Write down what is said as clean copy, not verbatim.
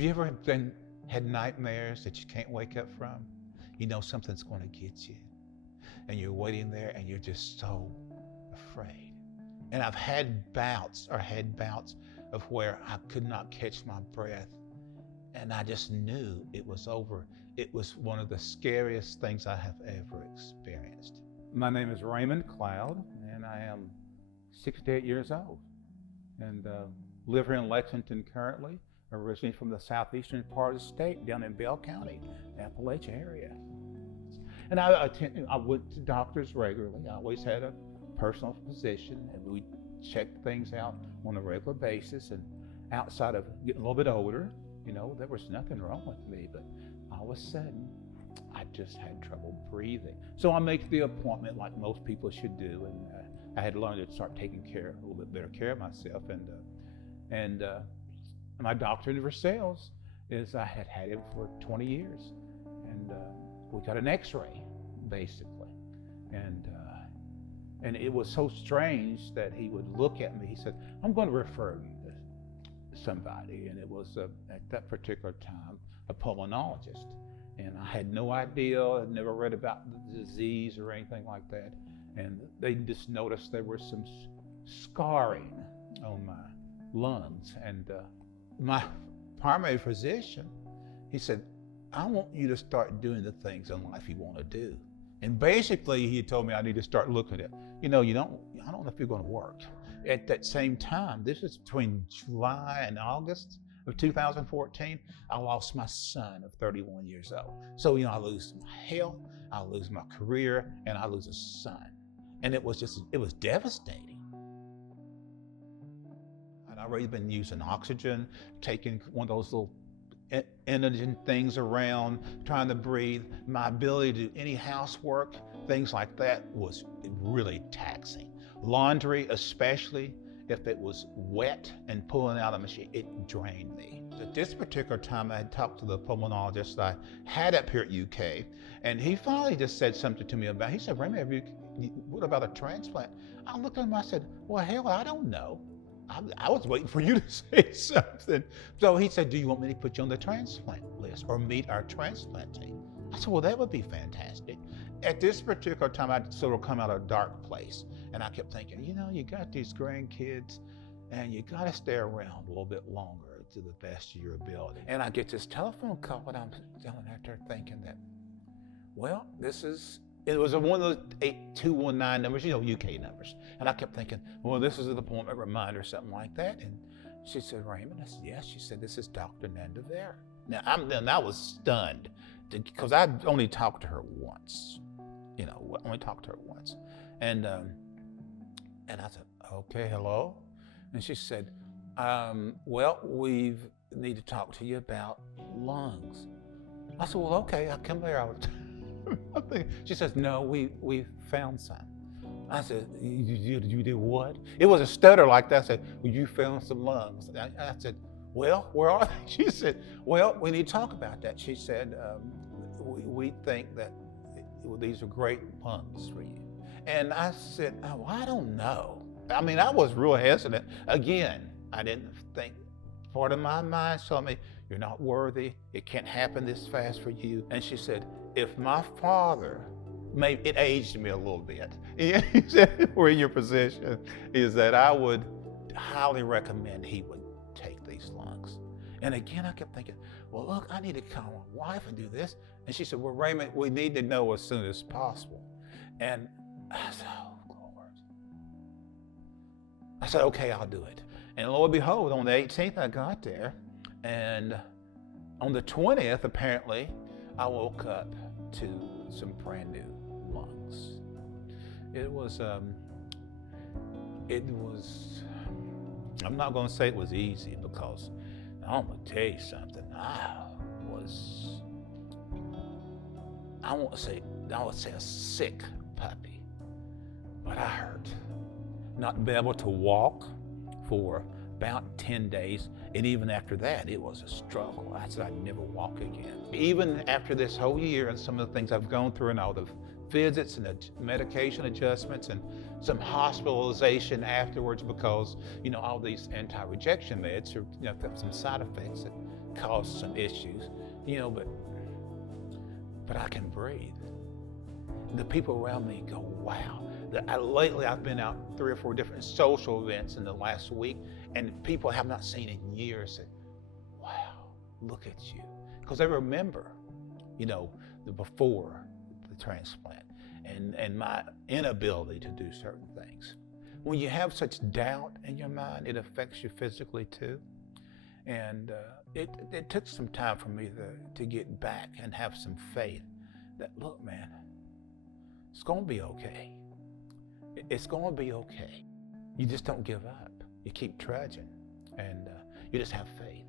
Have you ever had nightmares that you can't wake up from? You know something's going to get you. And you're waiting there and you're just so afraid. And I've had bouts of where I could not catch my breath. And I just knew it was over. It was one of the scariest things I have ever experienced. My name is Raymond Cloud, and I am 68 years old. And live here in Lexington currently, originally from the southeastern part of the state, down in Bell County, Appalachia area. And I went to doctors regularly. I always had a personal physician, and we checked things out on a regular basis. And outside of getting a little bit older, there was nothing wrong with me, but all of a sudden, I just had trouble breathing. So I make the appointment like most people should do, and I had learned to start taking a little bit better care of myself. And my doctor in Versailles is I had had him for 20 years, and we got an X-ray basically, and it was so strange that he would look at me. He said, "I'm going to refer you to somebody," and it was at that particular time a pulmonologist. And I had no idea. I'd never read about the disease or anything like that. And they just noticed there was some scarring on my lungs. And my primary physician, he said, "I want you to start doing the things in life you want to do." And basically, he told me I need to start looking at, I don't know if you're going to work. At that same time, this is between July and August of 2014, I lost my son of 31 years old. So, I lose my health, I lose my career, and I lose a son. And it was devastating. I'd already been using oxygen, taking one of those little Inogen things around, trying to breathe. My ability to do any housework, things like that, was really taxing. Laundry, especially if it was wet and pulling out of the machine, it drained me. At this particular time, I had talked to the pulmonologist I had up here at UK, and he finally just said something to me he said, "Raymond, what about a transplant?" I looked at him, I said, "Well, hell, I don't know. I was waiting for you to say something." So he said, "Do you want me to put you on the transplant list or meet our transplant team?" I said, "Well, that would be fantastic." At this particular time, I'd sort of come out of a dark place. And I kept thinking, you got these grandkids and you got to stay around a little bit longer to the best of your ability. And I get this telephone call, and I'm down there thinking that, well, it was one of those 8219 numbers, UK numbers. And I kept thinking, well, this is an appointment reminder, something like that. And she said, "Raymond?" I said, "Yes." She said, "This is Dr. Nanda Vera." Now, I was stunned because I'd only talked to her once, only talked to her once. And I said, "Okay, hello?" And she said, "Well, we need to talk to you about lungs." I said, "Well, okay, I'll come there all the time." She says, "No, we found some." I said, You did what?" It was a stutter like that. I said, "Well, you found some lungs." I said, "Well, where are they?" She said, "Well, we need to talk about that." She said, we think that these are great lungs for you." And I said, "Oh, I don't know." I mean, I was real hesitant. Again, I didn't think. Part of my mind told me, "You're not worthy. It can't happen this fast for you." And she said, "If my father," it aged me a little bit. He said, "We're in your position," is that I would highly recommend he would take these lungs. And again, I kept thinking, well, look, I need to call my wife and do this. And she said, "Well, Raymond, we need to know as soon as possible." And I said, "Oh, Lord." I said, "Okay, I'll do it." And lo and behold, on the 18th, I got there. And on the 20th, apparently, I woke up to some brand new lungs. It was, I'm not going to say it was easy, because I'm going to tell you something. I would say a sick puppy, but I hurt. Not being able to walk for about 10 days, and even after that, it was a struggle. I said I'd never walk again. Even after this whole year and some of the things I've gone through and all the visits and the medication adjustments and some hospitalization afterwards because, all these anti-rejection meds have some side effects that caused some issues, but I can breathe. The people around me go, wow. Lately, I've been out 3 or 4 different social events in the last week, and people I have not seen in years say, wow, look at you. Because they remember, the before the transplant and my inability to do certain things. When you have such doubt in your mind, it affects you physically too. And it took some time for me to get back and have some faith that, look, man, it's going to be okay. It's going to be okay. You just don't give up. You keep trudging, and you just have faith.